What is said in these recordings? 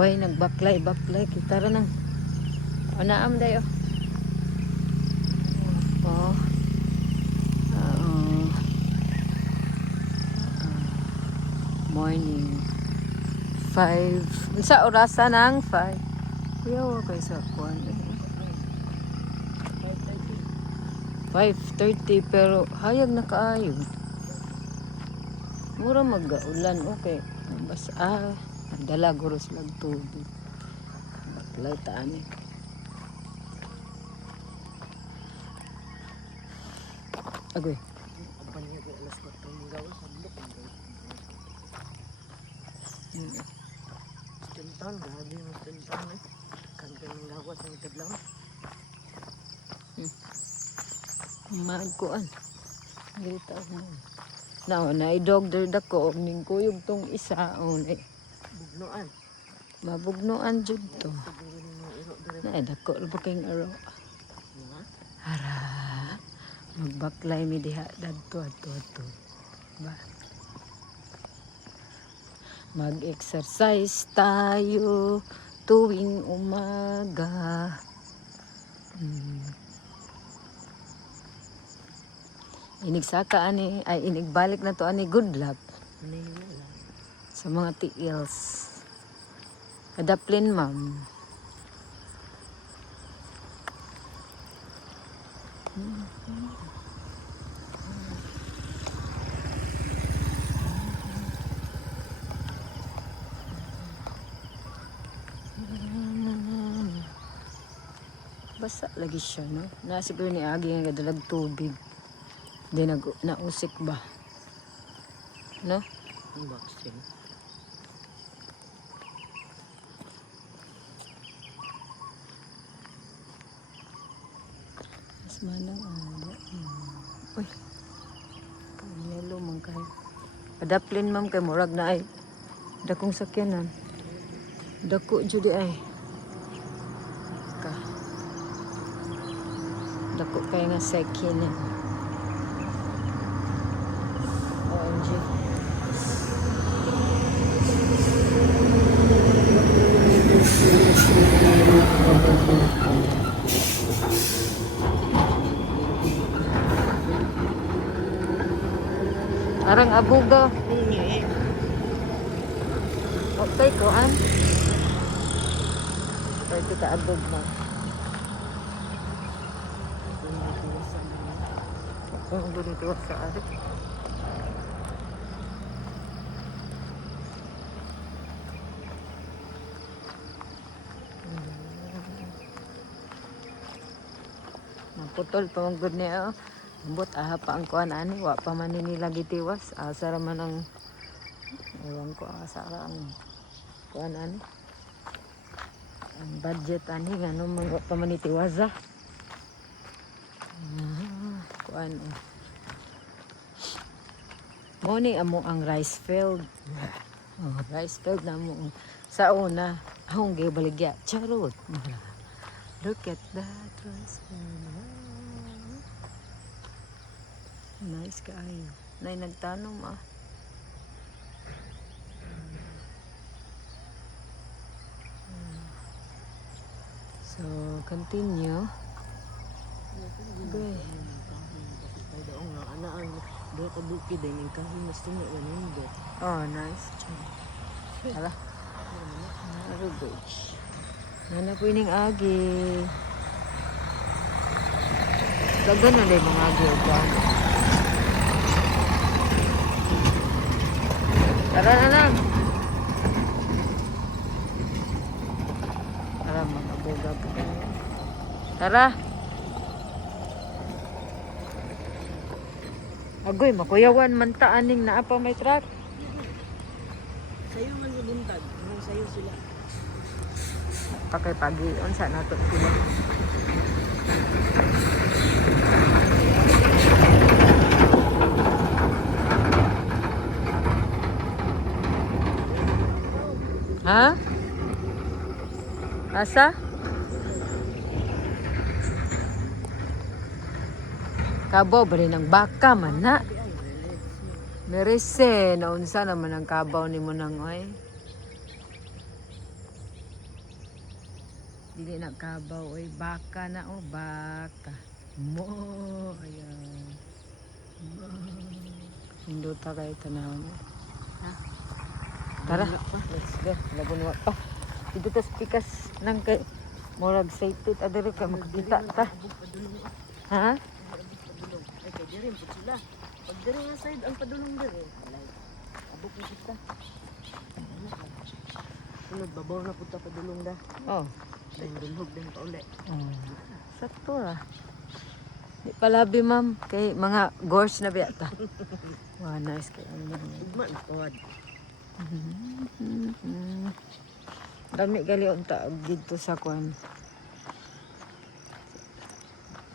Way nagbaklay kita ra nang. O naam dayo. Oh. Uh, morning 5. Sa orasan ng 5. Kuya wa kay sa kuan. 5:30 pero hayag na kaayo. Mura mag-ulan okay. Bas dala guros lag tubig. Baklay ta ani. Agoy. Alas 4 ng gawas sabok. Tentan gabi mo tentan eh. Kan ng gawas ng tadlaw. Magkuan. Grita mo. Na dog der dako ning kuyog tong isa on Bugnoan. Mabugnoan jud to. Na dako ra kay aro. Hara. Magbaklay mi diha dadto adto. Ba. Mag-exercise tayo tuwing umaga. Inigsaka ani ay inigbalik na to ani good luck sa mga tiils. Kadaplin ma'am. Basa lagi siya, no? Nasiguro ni Agi nga dalag tubig. Di nausik ba? No? Unboxing. Mas manang uy. Panyelo man kayo. Padaplin ma'am kay murag na ay dakong sakyanan. Dako jud ay. Ka. Dako kay nga sakyanan. OMG. Arang abuga. Okay ko an. Pwede kita abog na. Ang dito sa adik. Putol pa mong good niya. Ambot pa ang kuan ani. Wa pa man nila gitiwas. Asa raman ang ewan ko asa ang kuan ani. Ang budget ani nga no wa pa man itiwaza. Kuan Morning amo ang rice field. Rice field na mo. Sa una, akong gibaligya. Charot. Look at that rice field. Nice kaayo. Nay nagtanom So, continue. Okay. Oh, nice. Hala. Rubbish. Nana po ining agi. Dagan na lang mga agi. Tara na lang. Tara mga buga po. Tara. Agoy, makuyawan man taaning na apa may truck. Sayo man sa buntag. Sayo sila. Pakai pagi. Unsa na ito sila. Ha? Asa? Kabaw ba rin ang baka man na? Merise, naunsa naman ang kabaw ni mo nang oy. Dili na kabaw oy, baka na oh, baka. Mo, ayan. Hinduta kayo tanawon. Ha? Tara, Wala pa. let's go. Lagon wa pa. Dito tas pikas nang kay murag excited adere ka makita ta. Abog padulong. Ha? Abog padulong. Ay kay diri pud sila. Pag diri nga side ang padulong diri. Alay. Abog na kita. Sunod babaw na pud ta padulong da. Oh. Dahil dulhog din pa uli. Sakto ra. Di palabi ma'am kay mga gors na biya ta. Wow, nice kay ano. Ugma na kawad. Dami gali unta dito sa kwan.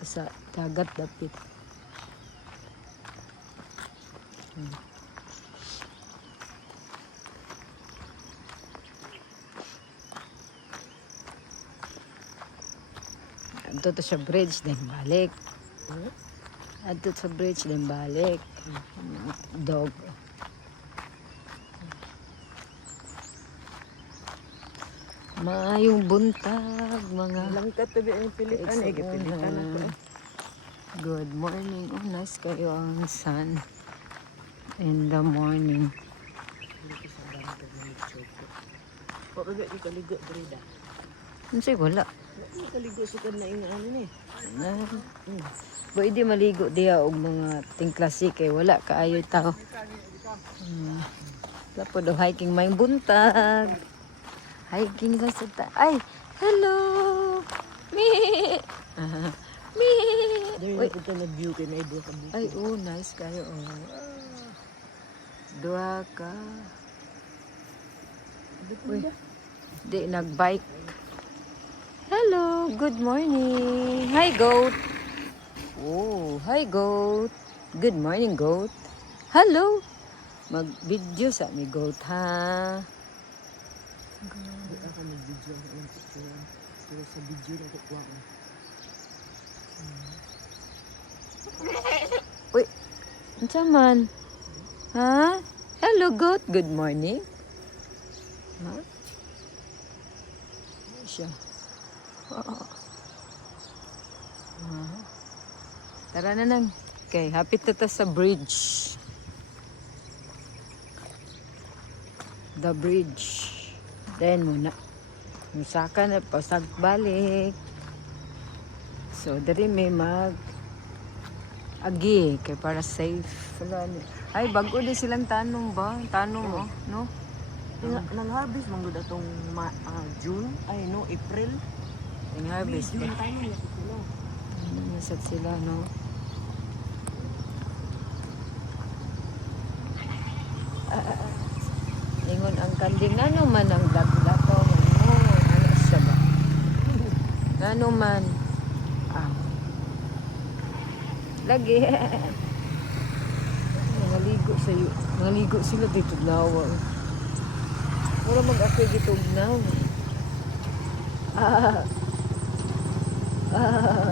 Sa dagat dapit. Adto to sa bridge din balik. Adto sa bridge din balik. Dog. Maayong buntag mga Langkat tabi ang pilitan ay gipilitan ako. good morning. Oh, nice kayo ang sun in the morning. Dito sa bangkag na nagchoke. Pero di kaligo diri da. Kasi wala. Di kaligo sa kan na ingaan ni. Pwede maligo diya og mga tingklase kay wala kaayoy tao. Lapo daw hiking may buntag. Hiking sa ta. Ay, hello. Me. Me. Diri Uy, na pud ta na view kay na ido ka buko. ay, oh, nice kayo. Oh. Dua ka. Uy, di nagbike. Hello, good morning. Hi, goat. Oh, hi, goat. Good morning, goat. Hello. Mag-video sa mi goat, ha? Di ako nag-video ang picture. Pero sa video na ko kuha. Uy, unsa man? Ha? Hello, goat. Good morning. Ha? Siya. Tara na nang. Okay, happy to ta sa bridge. The bridge. Then muna. Musaka na pasag balik. So, dari may agi kay para safe. Wala ni. Ay, bago din silang tanong ba? Tanong mo, no? Nang harvest man gud atong June, ay no, April. Yung harvest June ba? tayo na sila. Nasad sila, no? Ingon ang kanding, ano man ang daglakaw mo? Ano siya ba? Ano man? Ah. Lagi. Nangaligo sa'yo. Nangaligo sila dito lawa. Mura mag-akoy dito na. Ah. Ah.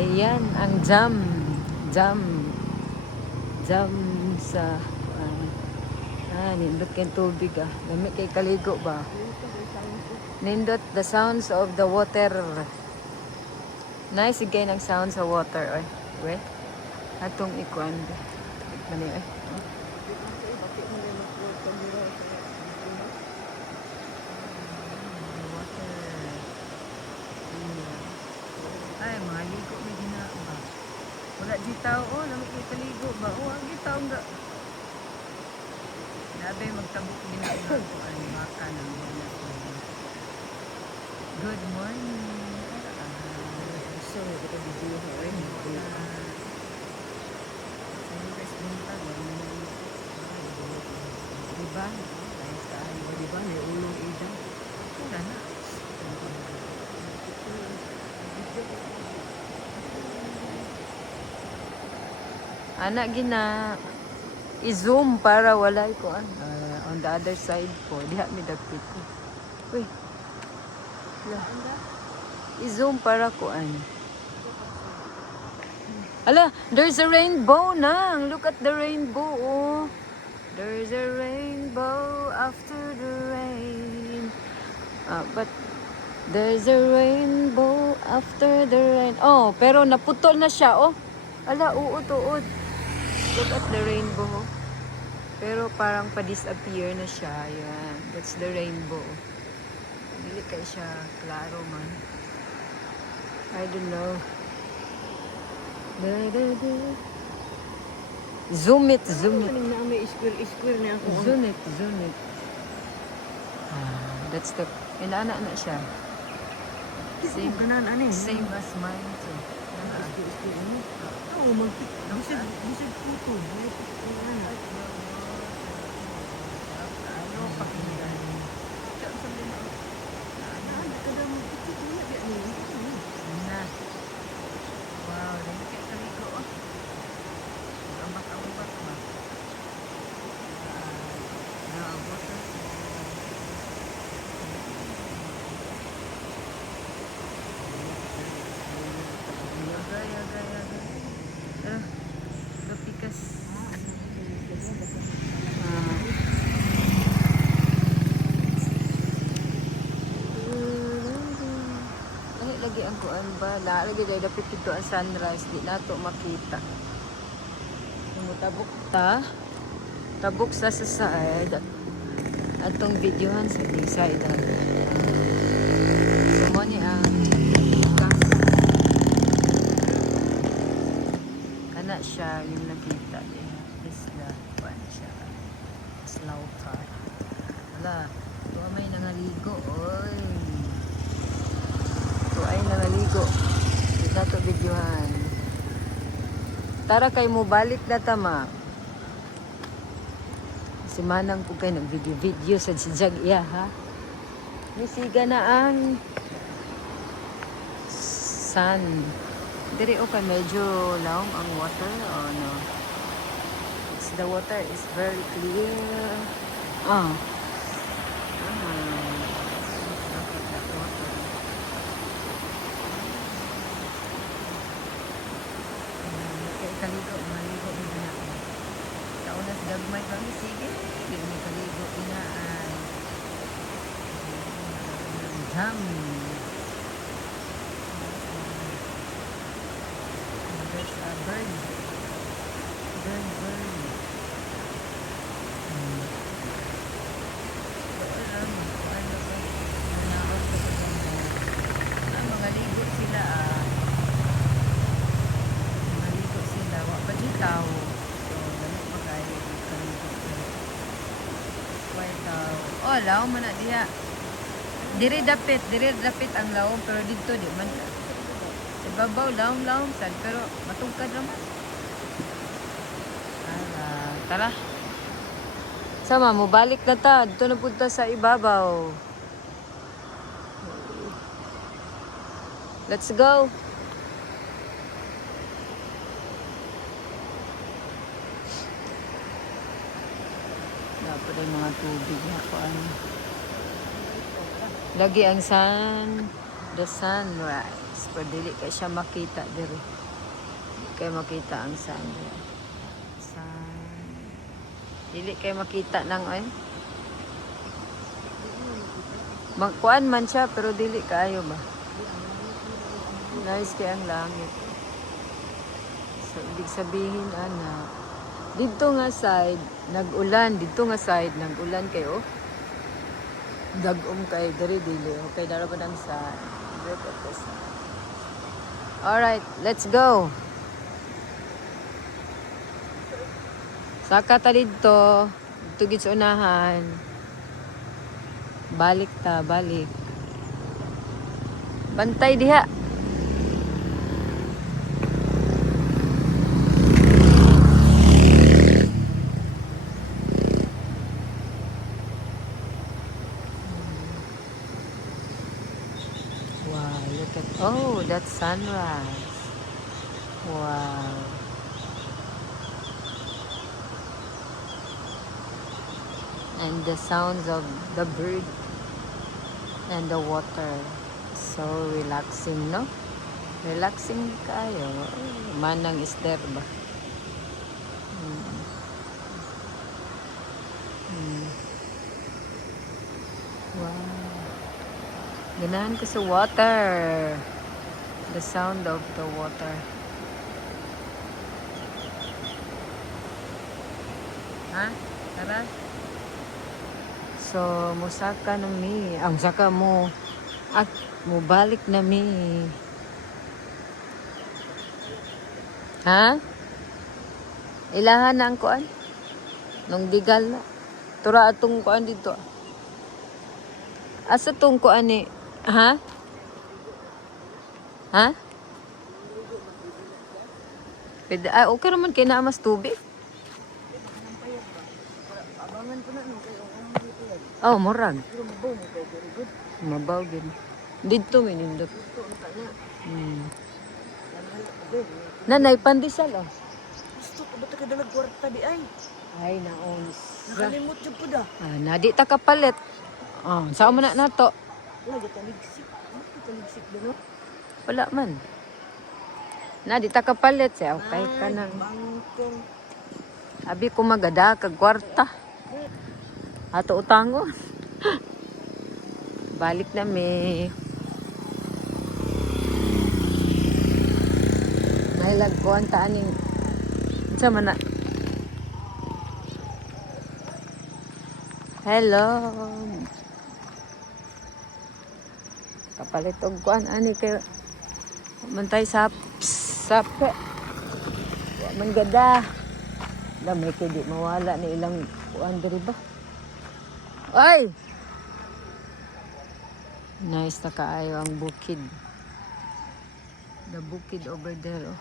Ayan, ang jam. Jam sa nindot kay tubig ah. Lamig kay kaligo ba? Nindot the sounds of the water. Nice again ang sound sa water oy. We. Atong ikuan. Mani oy. Ay, maligo may gina ba? Wala di tao, oh, lamig kay kaligo ba? Oh, ang di tao nga. Labi magtabok gina nga ko ang maka ng gina. Good morning. So, kita video ha ay. Diba? Ayos ka ay, di ba? May ulong ida. Wala na. Anak gina i-zoom para wala ko on the other side po. Diha mi dapit. Uy. I-zoom para ko Ala, there's a rainbow nang. Look at the rainbow. Oh. There's a rainbow after the rain. But there's a rainbow after the rain. Oh, pero naputol na siya. Oh. Ala, uod-uod. Look at the rainbow. Pero parang pa-disappear na siya. Yan. That's the rainbow. Hindi kaya siya klaro man. I don't know. Zoom it, zoom it. Ano na may square na ako. Zoom it, zoom it. That's the... Inaana na siya. Same ganan ani. Same as mine too. Oo, bisag puto. Ano pakinggan? Na. Wow, dami kayo kaligo. Oh. Ambak-ambak ba? Naabot na. Yaga. Gapikas. Lagi ang kuan ba? Lagi dahil dapit ito ang sunrise. Di na ito makita. Tabok ta. Tabok sa side. Atong videohan sa di side. So mo ni ang bukas. Kana siya yung nakita. This the kuan siya. Slaughter. Wala. Ito may nangaligo. Oy. Ay nangaligo. Dito na ito videohan. Tara kay mo balik na tama. Si Manang po kayo nag-video sa sijag iya ha. Nisiga na ang sun. Diri okay medyo laom ang water o no. The water is very clear. Kaligo, maligo din na ako. Kaunas gagmay kami, sige. Hindi mo kaligo, inaan. Jam. There's a bird. Bird. Mga ligo sila tao. So, ganit pa kayo. White tao. Oh, lao man na diya. Diri dapit ang laom. Pero dito, di man. Sa babaw, laom sad. Pero matungkad naman. Tara. Sama mo, balik na ta. Dito na punta sa ibabaw. Let's go. Dapat ay mga tubig na ko ano. Lagi ang the sunrise. Pero dili kay siya makita diri. Kay makita ang sunrise. Dili kay makita ng ay. Magkuan man siya pero dili kaayo ba? Nice kay ang langit. So ibig sabihin dito nga side nag-ulan, kayo. Dagom kay diri dili. Okay, dara pa nang sa. Alright, let's go. Saka ta dito, tugid sa unahan. Balik. Bantay diha. Oh, that's sunrise. Wow. And the sounds of the bird and the water. So relaxing, no? Relaxing kayo. Manang Esther ba? Hmm. Hmm. Wow. Ganahan ko sa water. The sound of the water. Ha? Tara. So, musaka na mi. Musaka mo. At mubalik na mi. Ha? Ilahan na ang kuan? Nung digal na. Tura atong kuan dito. Asa tong kuan ni? Ha? Ha? Pwede, okay naman kay na mas tubig. Abangan ko na nung kayo ang dito yan. Oh, murag. Pero mabaw mo kayo, very good. Mabaw gid. Dito minindot. Gusto ko na na. Hmm. Very. Nanay pandesal oh. Gusto ko ba ka dalag kwarta di ay? Ay naon. Nakalimot jud po da. Nadi ta kapalit. Oh, sao man na nato? Wala ka taligsik. Ano ka taligsik doon no? Wala man. Nadi ta kapalit siya. Okay ka nang. Bangkong. Abi ko magada kag kwarta. Ato utangon. Balik na mi. Nalagkuan ta aning sa man na. Hello. Kapalit og kuan ani kay mantay sape. Wa man gada. Damay kay di mawala ni ilang kuan diri ba. Ay. Nice na kaayo ang bukid. The bukid over there oh.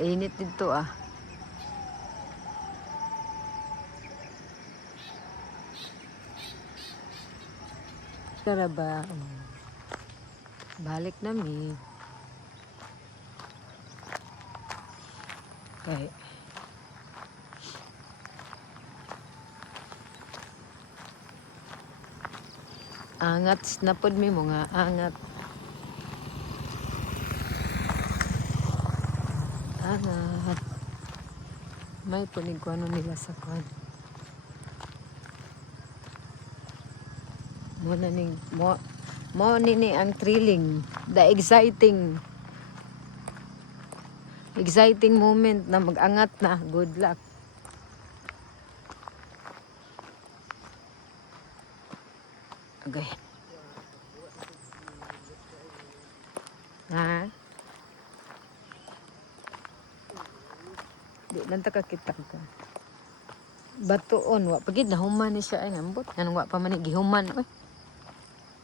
Init dito ah. Tara ba? Balik na mi. Okay. Angat na pod mi mga angat. Angat. May punig ko ano nila sa kwan. Mo nini ang thrilling, the exciting moment na mag-angat na. Good luck. Okay. Ha? Di lang ta kakita ka. Batuon wa pagid na human ni siya ay nambot. Nganong wa pa man ni gihuman oy.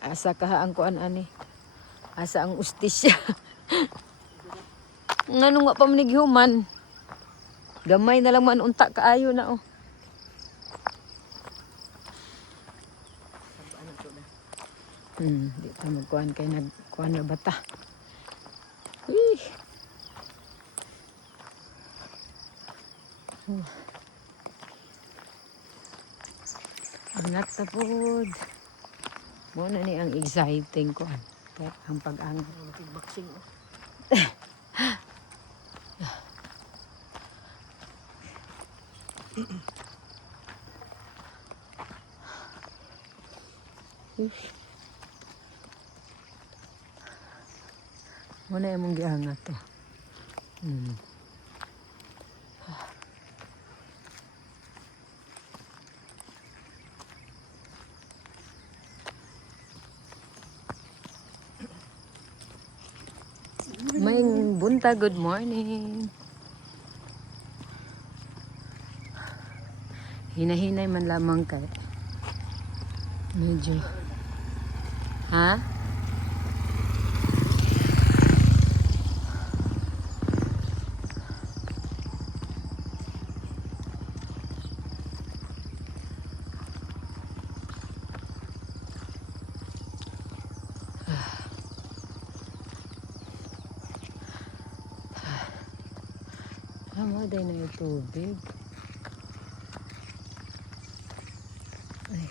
Asa ka ang kuan ani? Asa ang ustisya? Nganong wa pa man ni gihuman? Gamay na lang man unta kaayo na oh. Di pa magkuhan kay nagkuhan na bata. Uy. Angat na pod. Muna ni ang exciting ko. Kaya ang pag-angat. Boxing oh. Muna yung mong giangat to. May bunta, good morning. Hinahinay man lamang kay. Medyo. Ha? Day na yung tubig. Ay.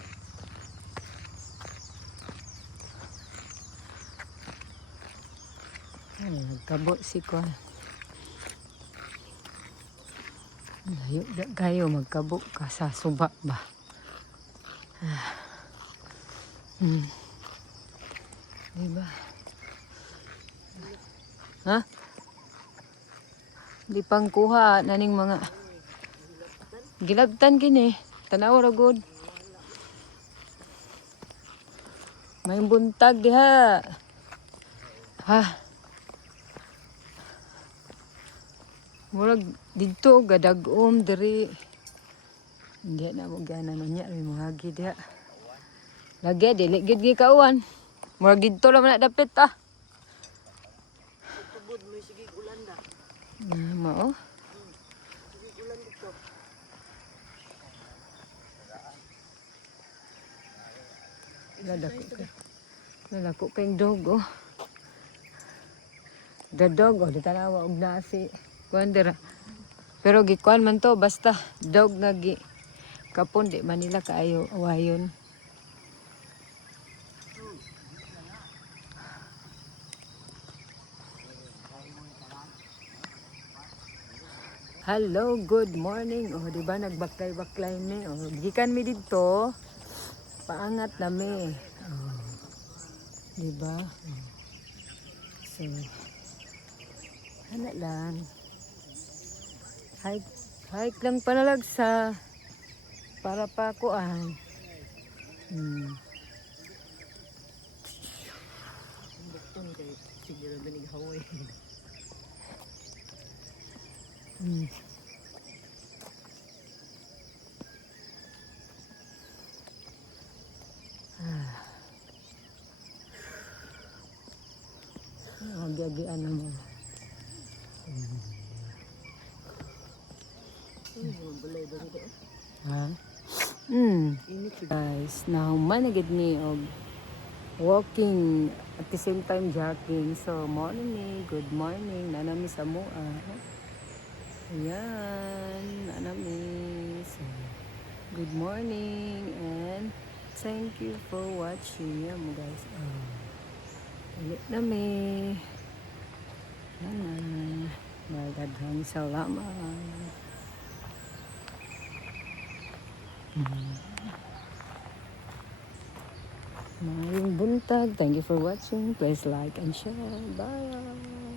Kabo si Kwan. Layo na kayo magkabo ka sa suba ba? Diba? Ha? Di pang kuha naning mga gilabtan kini. Tanaw ra gud. May buntag diha. Ha? Murag dito gadag-om diri. Hindi na mo gana niya may mga gidya. Lagi dili gid gi kauwan. Murag dito lang na dapit ah. Tubod may sige ulanda. Mao. Sige ulan dito. Lalako kayong dog oh. The dog oh, di tanawa og nasi. Kuan dira. Pero gikuan man to basta dog nga gi kapon di man nila kaayo awayon. Hello, good morning. Oh, di ba nagbaklay-baklay mi? Oh, gikan mi dito. Paangat na mi. Oh. Di ba? Oh. So, ano lang. Hike lang panalagsa para pakuan. Bukton kay sige ra binig haway. Agi-agian na mo. Bulay ba dito? Ha? Init Guys, now managid me og walking at the same time jogging. So, morning ni, good morning. Nanami sa mua. Ayan, nanami. So, good morning and thank you for watching. Yan mo guys. Ulit na mi. Yan na. Magandang salamat. Mayong buntag. Thank you for watching. Please like and share. Bye.